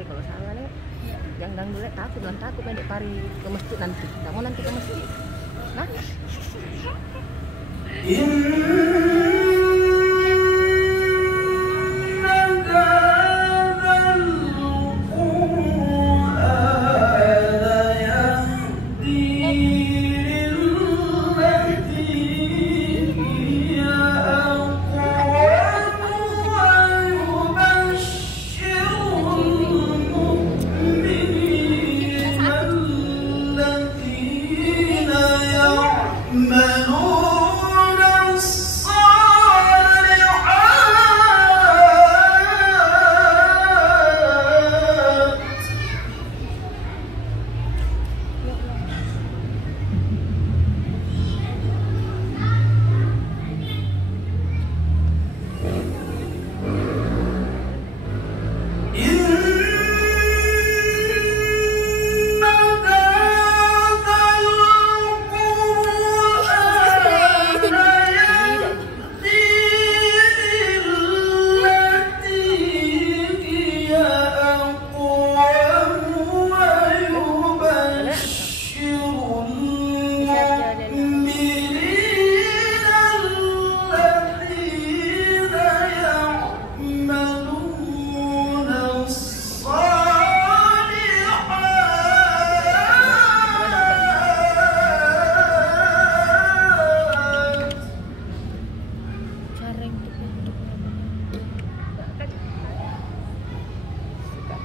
pari kalau salah nih. Jangan dulu takut pendek pari ke masjid nanti. Enggak mau nanti ke masjid. Nah.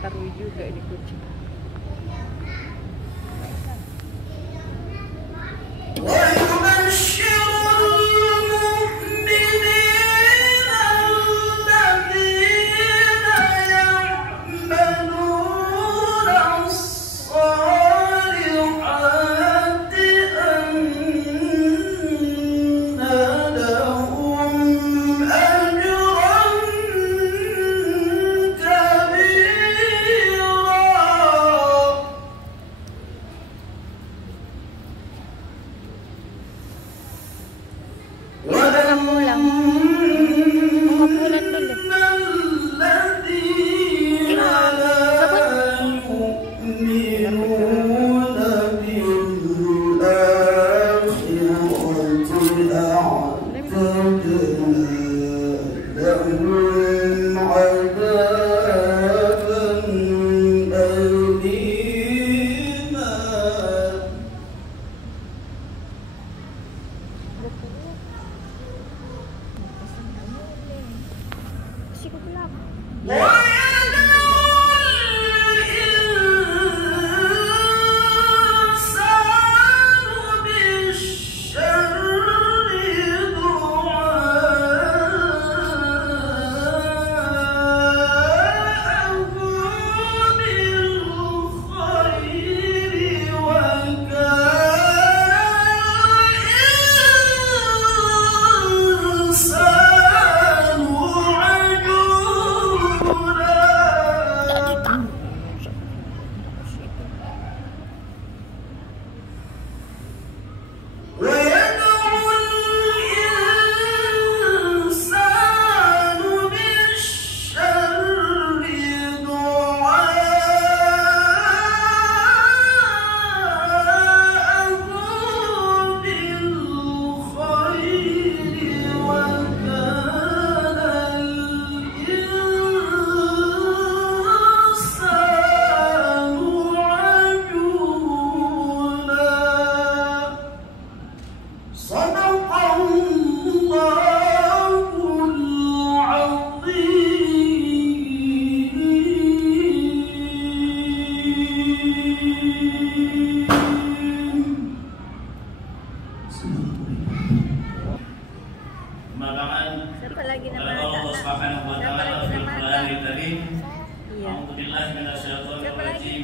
Taruh juga ini kucing.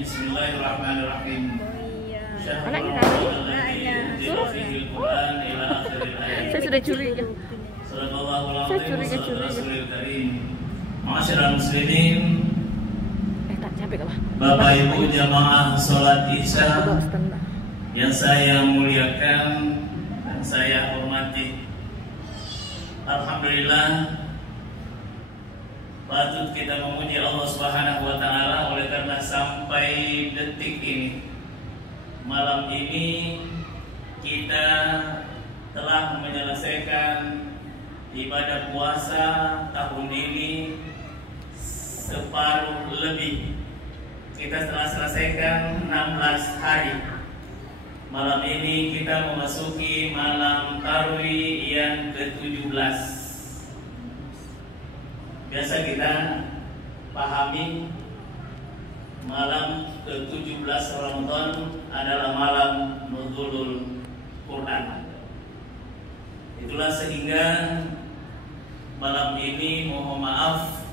Bismillahirrahmanirrahim. Anaknya tadi? Suruh. Saya sudah curiga. Saya curiga. Masyarakat muslimin, Tak capek apa? Bapak Ibu jamaah sholat Isya yang saya muliakan dan saya hormati. Alhamdulillah, patut kita memuji Allah Subhanahu wa taala oleh karena sampai detik ini, malam ini kita telah menyelesaikan ibadah puasa tahun ini separuh lebih. Kita telah selesaikan 16 hari. Malam ini kita memasuki malam Tarwih yang ke-17. Biasa kita pahami malam ke-17 Ramadan adalah malam nuzulul Quran. Itulah sehingga malam ini mohon maaf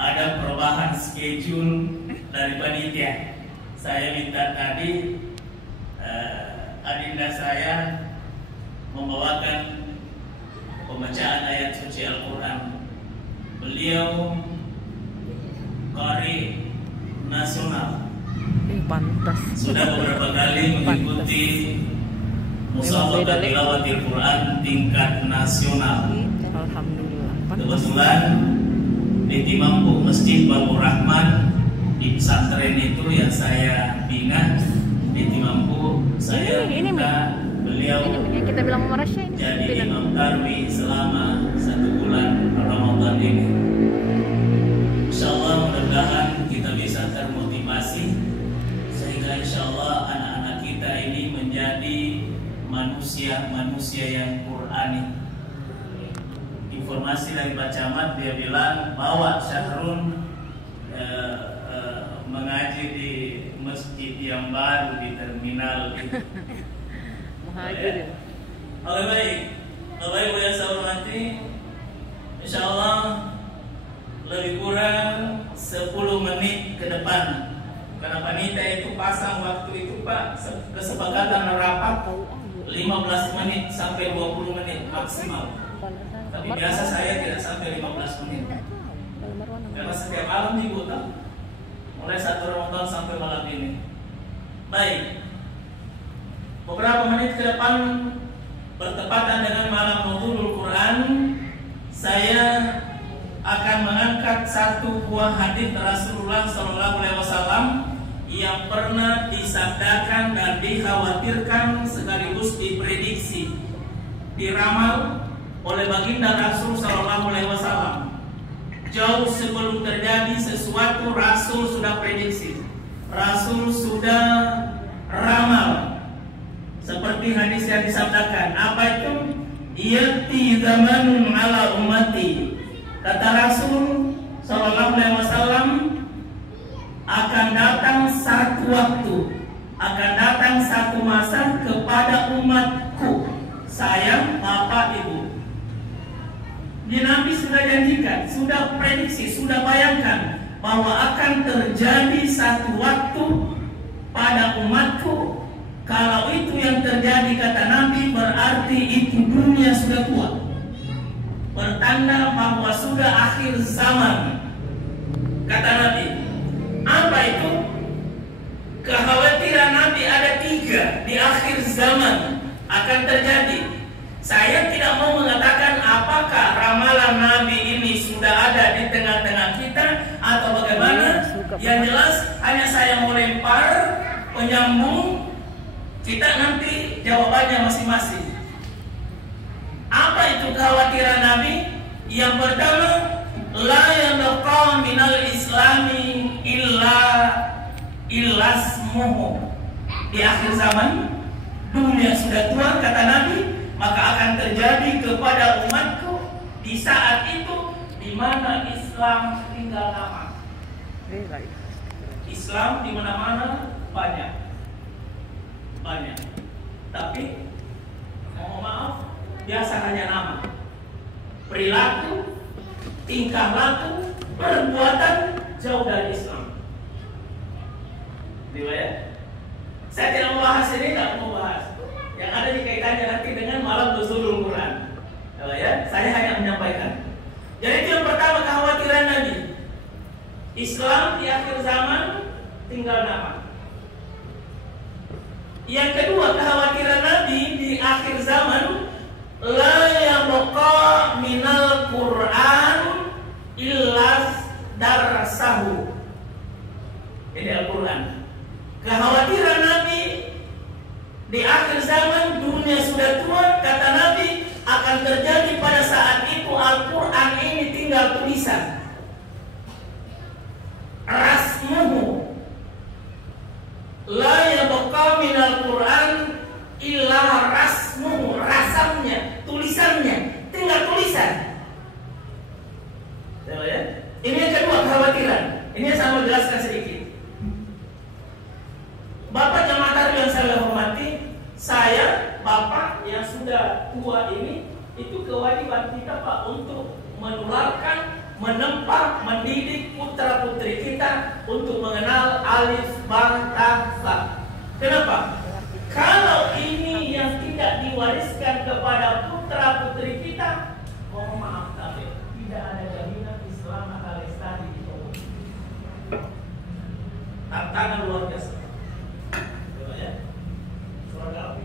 ada perubahan schedule dari panitia. Saya minta tadi adinda saya membawakan pembacaan ayat suci Al-Quran. Beliau qari nasional, Pantas. sudah beberapa kali mengikuti musabaqah tilawatil Quran tingkat nasional. Alhamdulillah. Kebetulan di Timampu Masjid Babur Rahman di pesantren itu yang saya bina di Timampu, saya minta beliau Ini kita bilang Marasya ini. jadi imam tarwih selama 1 bulan Ramadan ini. Insyaallah mudah-mudahan kita bisa termotivasi sehingga insyaallah anak-anak kita ini menjadi manusia yang Qurani. Informasi dari Pak Camat, dia bilang bawa Syahrun mengaji di masjid yang baru di terminal itu. Muhajirin. Oke, baik. Bapak Ibu yang saya hormati, insyaallah lebih kurang 10 menit ke depan, karena panitia itu pasang waktu itu Pak, kesepakatan rapat 15 menit sampai 20 menit maksimal. Tapi biasa saya tidak sampai 15 menit, karena setiap malam Ibu tahu, mulai 1 Ramadan sampai malam ini. Baik, beberapa menit ke depan bertepatan dengan malam nuzulul Quran, saya akan mengangkat satu buah hadis Rasulullah SAW yang pernah disabdakan dan dikhawatirkan sekaligus diprediksi, diramal oleh baginda Rasul SAW. Jauh sebelum terjadi sesuatu, Rasul sudah prediksi, Rasul sudah ramal. Seperti hadis yang disabdakan, apa itu? Yati zamanun ala ummati. Kata Rasul SAW, akan datang satu waktu, akan datang satu masa kepada umatku, saya, bapak, ibu. Di Nabi sudah janjikan, sudah prediksi, sudah bayangkan bahwa akan terjadi satu waktu pada umatku. Kalau itu yang terjadi, kata Nabi, berarti itu dunia sudah tua, bertanda bahwa sudah akhir zaman. Kata Nabi, apa itu? Kekhawatiran Nabi ada 3 di akhir zaman akan terjadi. Saya tidak mau mengatakan apakah ramalan Nabi ini sudah ada di tengah-tengah kita atau bagaimana. Yang jelas hanya saya mau lempar penyambung, kita nanti jawabannya masing-masing. Apa itu kekhawatiran Nabi? Yang pertama, la yabqa minal islami illa ismuhu. Di akhir zaman dunia sudah tua, kata Nabi, maka akan terjadi kepada umatku di saat itu di mana Islam tinggal nama. Islam di mana-mana banyak. Tapi mohon maaf, biasa hanya nama. Perilaku, tingkah laku, perbuatan jauh dari Islam. Riwayat. Saya tidak mau bahas ini, tidak mau bahas. Yang ada di kaitannya nanti dengan malam nuzulul Quran. Ya, saya hanya menyampaikan. Jadi itu yang pertama, kekhawatiran Nabi. Islam di akhir zaman tinggal nama. Yang kedua, kekhawatiran Nabi di akhir zaman, la yabqa minal Quran illa darsahu. Ini Al-Quran Al-Quran. Kekhawatiran Nabi di akhir zaman dunia sudah tua, kata Nabi, akan terjadi pada saat itu Al-Quran ini tinggal tulisan. Rasmuhu la yabqa minal Quran illa rasmuhu, rasamnya, tulisannya, tinggal tulisan. Ya? Ini yang kedua kekhawatiran. Ini saya mau jelaskan sedikit. Bapak jamaah tarbiah yang saya hormati, saya bapak yang sudah tua ini, itu kewajiban kita Pak untuk menularkan, menempa, mendidik putra putri kita untuk mengenal alif, ba, ta, sa. Kenapa? Kalau ini yang tidak diwariskan kepada putra putri kita, mohon maaf tapi tidak ada jaminan Islam akan lestari di bawah. Tantangan luar biasa. Coba ya. Surga api.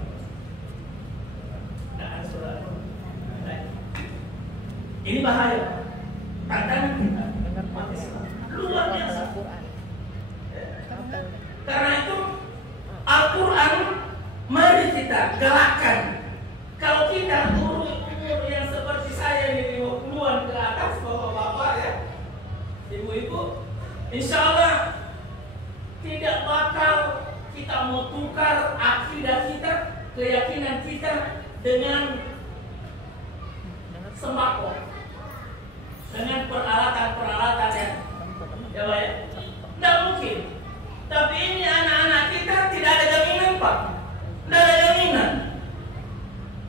Nah, ada surga. Ini bahaya. Tantangan kita umat Islam luar biasa. Karena itu Al-Quran mari kita galakkan. Kalau kita umur yang seperti saya ini 50-an ke atas, bapak-bapak ya, ibu-ibu, insya Allah tidak bakal kita mau tukar akidah kita, keyakinan kita dengan sembako, dengan peralatan-peralatan yang ya, tidak mungkin. Tapi ini anak-anak kita tidak ada jaminan Pak, tidak ada jaminan.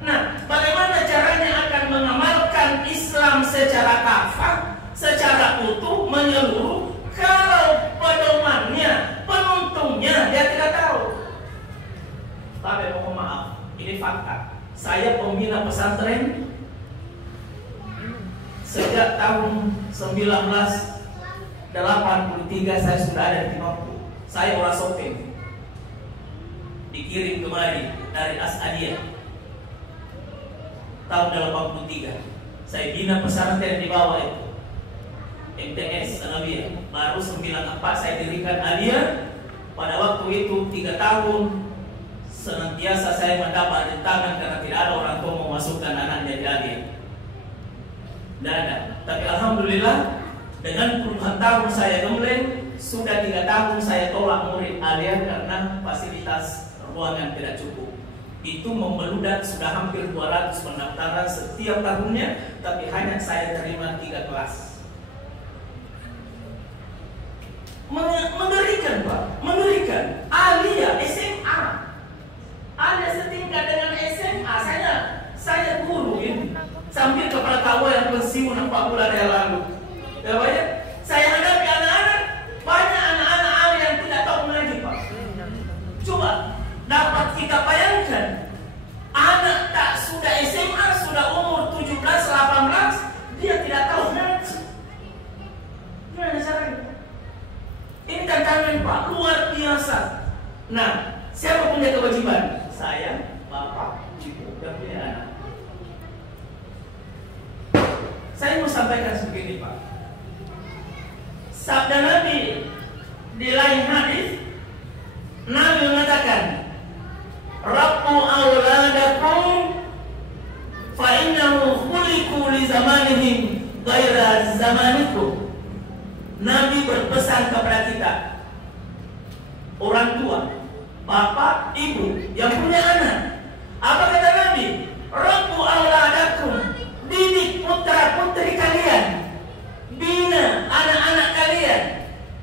Nah, bagaimana caranya akan mengamalkan Islam secara kafah, secara utuh, menyeluruh, kalau pedomannya, penuntungnya dia tidak tahu. Tapi mohon maaf, ini fakta. Saya pembina pesantren sejak tahun 1983 saya sudah ada di Timor. Saya orang Sopeng, dikirim kemari dari Asadiyah tahun 83. Saya bina pesantren di bawah itu MTS Sanawiyah. Baru 94 saya dirikan Aliyah. Pada waktu itu 3 tahun senantiasa saya mendapat rintangan karena tidak ada orang tua memasukkan anaknya di Aliyah. Tidak ada. Tapi alhamdulillah dengan puluhan tahun saya gembleng, sudah 3 tahun saya tolak murid Aliyah karena fasilitas ruangan tidak cukup. Itu membeludak, sudah hampir 200 pendaftaran setiap tahunnya, tapi hanya saya terima 3 kelas. Mengerikan Pak, mengerikan. Aliyah SMA, ada setingkat dengan SMA. Saya guru ini, sambil kepala kawa yang pensiun 4 bulan yang lalu. Ya, saya hadapi anak-anak, banyak anak-anak Aliyah yang tidak tahu mengaji Pak. Coba dapat kita bayangkan, anak tak sudah SMA, sudah umur 17-18, dia tidak tahu ngaji. Gimana caranya? Ini tantangan Pak, luar biasa. Nah, siapa punya kewajiban? Saya, bapak, ibu, dan punya anak. Saya mau sampaikan begini Pak. Sabda Nabi di lain hadis, Nabi mengatakan, Rabbu awladakum fa innahu khuliqu li zamanihim ghaira zamanikum. Nabi berpesan kepada kita, orang tua, bapak, ibu yang punya anak. Apa kata Nabi? Rabbu awladakum, didik putra putri kalian, bina anak-anak kalian.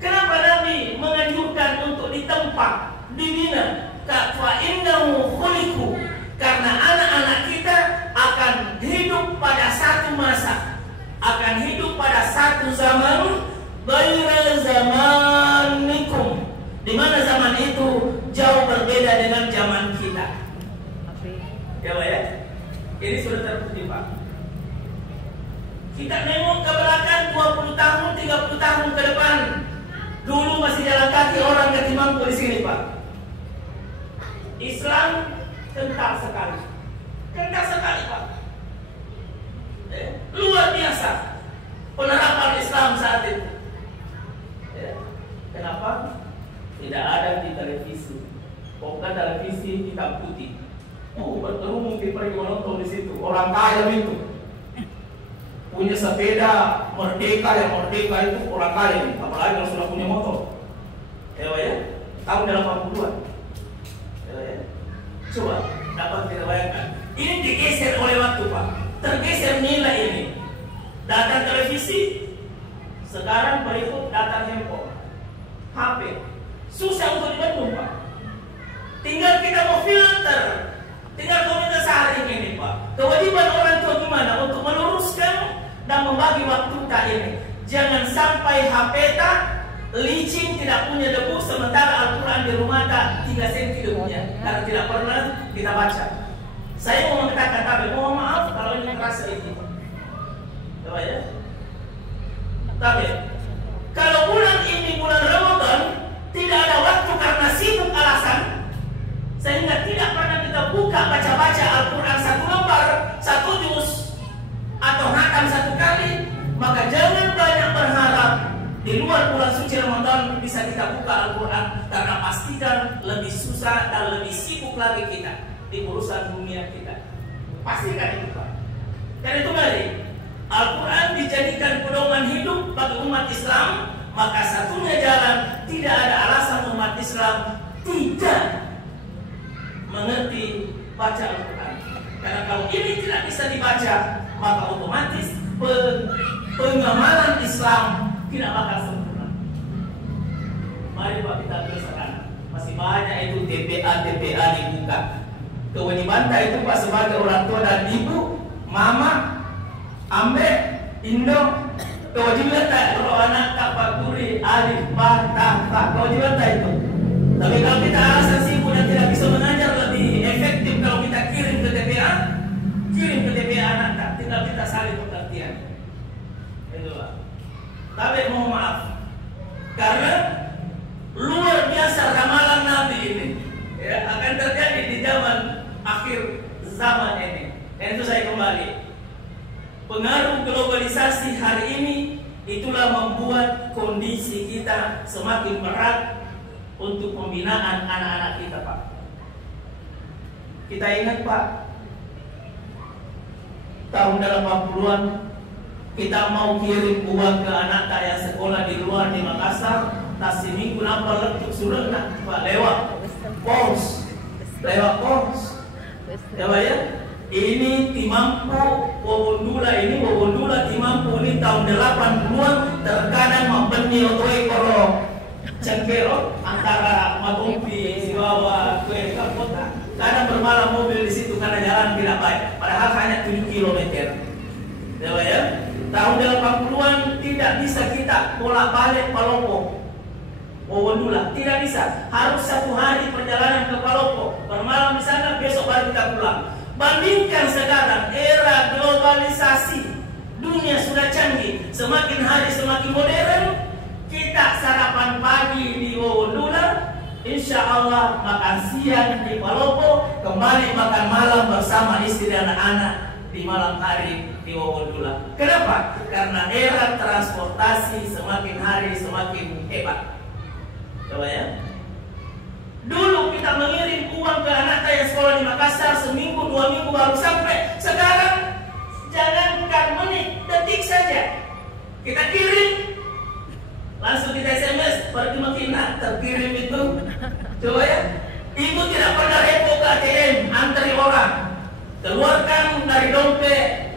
Kenapa Nabi menganjurkan untuk ditempa, dibina? Fa innahu khuliqu, karena anak-anak kita akan hidup pada satu masa, akan hidup pada satu zaman, ghaira zamanikum, di mana zaman itu jauh berbeda dengan zaman kita. Ya Pak ya, ini sudah terbukti Pak. Kita nengok ke belakang 20 tahun, 30 tahun ke depan. Dulu masih jalan kaki orang kaki mampu di sini Pak. Islam kental sekali, kental sekali Pak. Luar biasa penerapan Islam saat itu. Kenapa? Tidak ada di televisi. Bukan televisi hitam putih. Oh, bertemu mungkin pergi menonton di situ. Orang kaya itu punya sepeda merdeka, yang merdeka itu orang kaya nih. Apalagi kalau sudah punya motor. Ya, tahun 80-an. Ya. Coba dapat kita bayangkan. Ini digeser oleh waktu, Pak. Tergeser nilai ini. Data televisi sekarang berikut data handphone, HP. Susah untuk dibendung, Pak. Tinggal kita mau filter. Tinggal komunitas hari ini, Pak. Kewajiban orang tua gimana untuk meluruskan dan membagi waktu tak ini. Jangan sampai HP tak licin, tidak punya debu, sementara Al-Quran di rumah tak 3 cm debunya karena tidak pernah kita baca. Saya mau mengatakan, tapi mohon maaf kalau ini kerasa ini. Coba ya. Tapi kalau bulan ini bulan Ramadan tidak ada waktu karena sibuk alasan, sehingga tidak pernah kita buka baca-baca Al-Quran 1 lembar, 1 juz atau hatam 1 kali, maka jangan banyak berharap di luar bulan suci Ramadan bisa kita buka Al-Quran, karena pastikan lebih susah dan lebih sibuk lagi kita di urusan dunia kita. Pastikan itu, Pak. Dan itu mari Al-Quran dijadikan pedoman hidup bagi umat Islam, maka satunya jalan, tidak ada alasan umat Islam tidak mengerti baca Al-Quran. Karena kalau ini tidak bisa dibaca, maka otomatis pengamalan Islam tidak bakal sempurna. Mari Pak kita teruskan. Masih banyak itu TPA dibuka. Kewajiban itu Pak sebagai orang tua dan ibu, mama, ambe, indo, kewajiban tak kalau anak tak pakuri, alif, ba, ta, ta, kewajiban tak itu. Tapi kalau kita alasan sibuk dan tidak bisa mengajar, lebih efektif kalau kita kirim ke TPA anak tak, tinggal kita saling pengertian. Itulah. Tapi mohon maaf, karena luar biasa ramalan Nabi ini ya, akan terjadi di zaman akhir zaman ini. Dan itu saya kembali. Pengaruh globalisasi hari ini itulah membuat kondisi kita semakin berat untuk pembinaan anak-anak kita, Pak. Kita ingat, Pak, tahun 80-an kita mau kirim uang ke anak yang sekolah di luar di Makassar, tas seminggu nambah letuk surat Pak lewat pos. Ya, Pak ya. Ini Timampu Wawundula Timampu ini tahun 80-an terkadang membeni otoi kalau cengkero antara Matumpi, Siwawa, ke kota. Kadang bermalam mobil di situ karena jalan tidak baik. Padahal hanya 7 km. Ya, Pak ya. Tahun 80-an tidak bisa kita bolak-balik Palopo, Wawundula, tidak bisa. Harus 1 hari perjalanan ke Palopo, bermalam di sana, besok baru kita pulang. Bandingkan sekarang era globalisasi, dunia sudah canggih, semakin hari semakin modern. Kita sarapan pagi di Wawundula, insya Allah makan siang di Palopo, kembali makan malam bersama istri dan anak di malam hari di Wawundula. Kenapa? Karena era transportasi semakin hari semakin hebat. Coba ya. Dulu kita mengirim uang ke anak yang sekolah di Makassar seminggu 2 minggu baru sampai. Sekarang jangankan menit, detik saja kita kirim, langsung kita SMS pergi Makina, terkirim itu. Coba ya. Ibu tidak pernah repot ke ATM antri orang, keluarkan dari dompet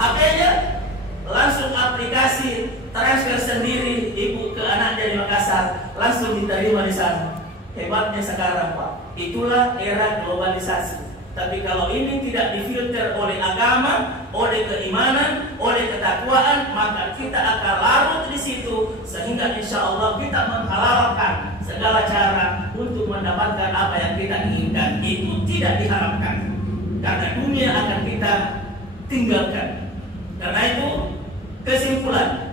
HP-nya, langsung aplikasi transfer sendiri ibu ke anaknya di Makassar, langsung diterima di sana. Hebatnya sekarang, Pak, itulah era globalisasi. Tapi kalau ini tidak difilter oleh agama, oleh keimanan, oleh ketakwaan, maka kita akan larut di situ, sehingga insya Allah kita menghalalkan segala cara untuk mendapatkan apa yang kita inginkan. Itu tidak diharapkan, karena dunia akan kita tinggalkan. Karena itu kesimpulan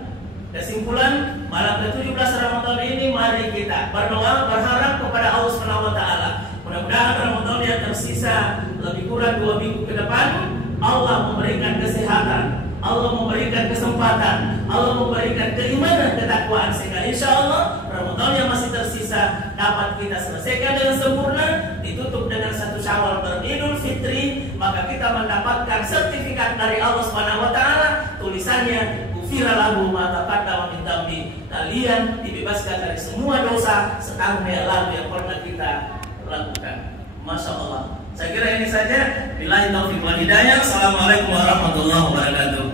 malam ke-17 Ramadan ini, mari kita berdoa, berharap kepada Allah Subhanahu wa taala. Mudah-mudahan Ramadan yang tersisa lebih kurang 2 minggu ke depan, Allah memberikan kesehatan, Allah memberikan kesempatan, Allah memberikan keimanan, ketakwaan, sehingga insya Allah Ramadan yang masih tersisa tersisa dapat kita selesaikan dengan sempurna, ditutup dengan 1 Syawal beridul fitri, maka kita mendapatkan sertifikat dari Allah Subhanahu wa taala, tulisannya ghufira lahu ma taqaddama min dzambi. Kalian dibebaskan dari semua dosa setahun yang lalu yang pernah kita lakukan. Masya Allah. Saya kira ini saja. Billahi taufiq wal hidayah. Assalamualaikum warahmatullahi wabarakatuh.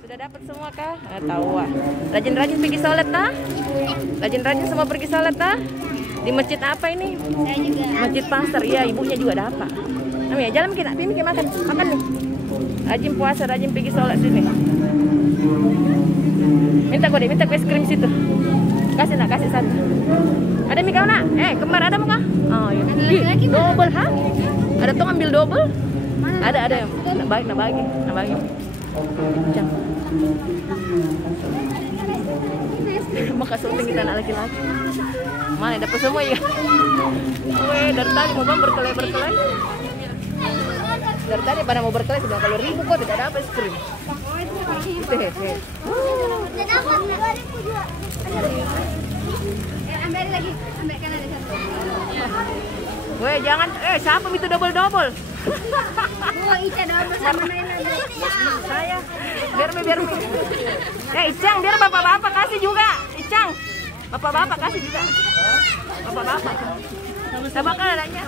Sudah dapat semua kah? Tahu ah. Rajin-rajin pergi sholat kah? Rajin-rajin semua pergi sholat kah? Di masjid apa ini? Saya juga. Masjid pasar ya, ibunya juga dapat. Ya, jalan kita, ini makan nih. Rajin puasa, rajin pergi sholat sini. Minta kode, minta es krim situ. Kasih nak, kasih satu. Ada mi kau nak? Kembar ada muka? Oh iya. Double ha? Ada tuh ambil double? Ada yang nak bagi. Cang. Maka syuting kita anak laki-laki. Mana dapat semua ya? Weh, dari tadi mau berkelahi. Dari tadi pada mau berkelahi sudah kalau ribu kok tidak dapat es krim. Ambil lagi, ambilkan ada satu. Weh, jangan, siapa itu double? Oh, Ica double sama Nena. Saya, biar mi. Icang, biar bapak-bapak kasih juga. Icang, bapak-bapak kasih juga. Bapak-bapak. Sama kan adanya.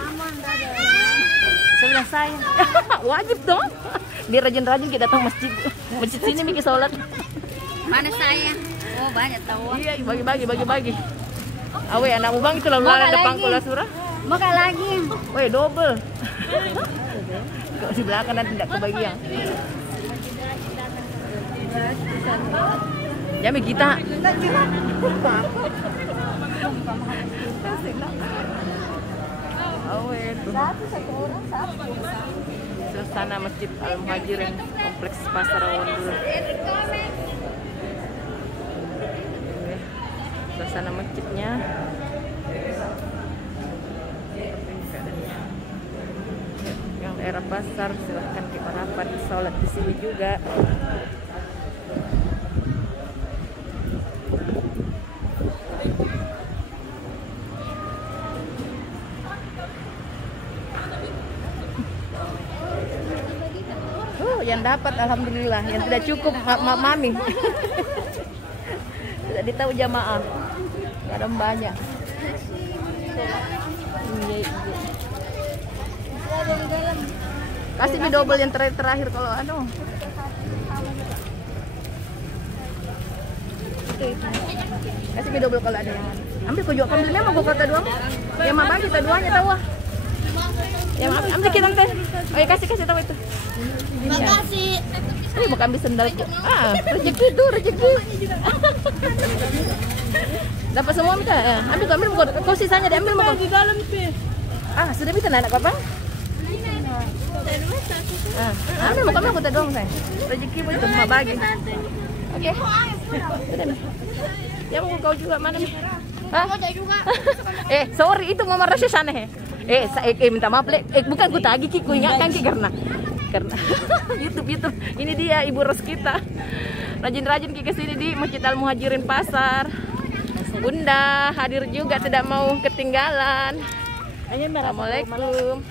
Sebelah saya. Wajib dong. Dia rajin-rajin kita datang masjid sini bikin sholat. Mana saya? Oh, banyak tahu. Iya, bagi. Awe, anakmu bang itu lalu depan kula surah. Moga lagi. Weh, double. Kalau di belakang nanti tidak kebagian. Jami kita. Awe, Satu orang satu. suasana Masjid Al-Muhajirin Kompleks Pasar Wondur. Suasana masjidnya. Yang daerah pasar silahkan diparapat sholat di sini juga. Yang dapat alhamdulillah, yang tidak cukup mami. Tidak ditahu jamaah. Kadang banyak. Kasih mie double yang terakhir kalau Kasih mie double kalau ada yang ambil kau juga ambil memang kau kata doang. Yang mama kita duanya tahu ah. Yang ambil kita teh. Oh ya kasih tahu itu. Makasih. Mau ambil sendal. Rezeki itu rezeki. Dapat semua minta. Ambil kau sisanya diambil mau di dalam sih. Sudah minta anak apa? Ambil mau aku doang saya. Rezeki itu mau bagi. Oke. Ya mau kau juga mana nih? Juga. Sorry itu mama rasa sana minta maaf bukan ku tagih ku ingatkan karena YouTube ini dia Ibu Ros kita rajin ke sini di Masjid Al-Muhajirin Pasar. Bunda hadir juga tidak mau ketinggalan. Assalamualaikum.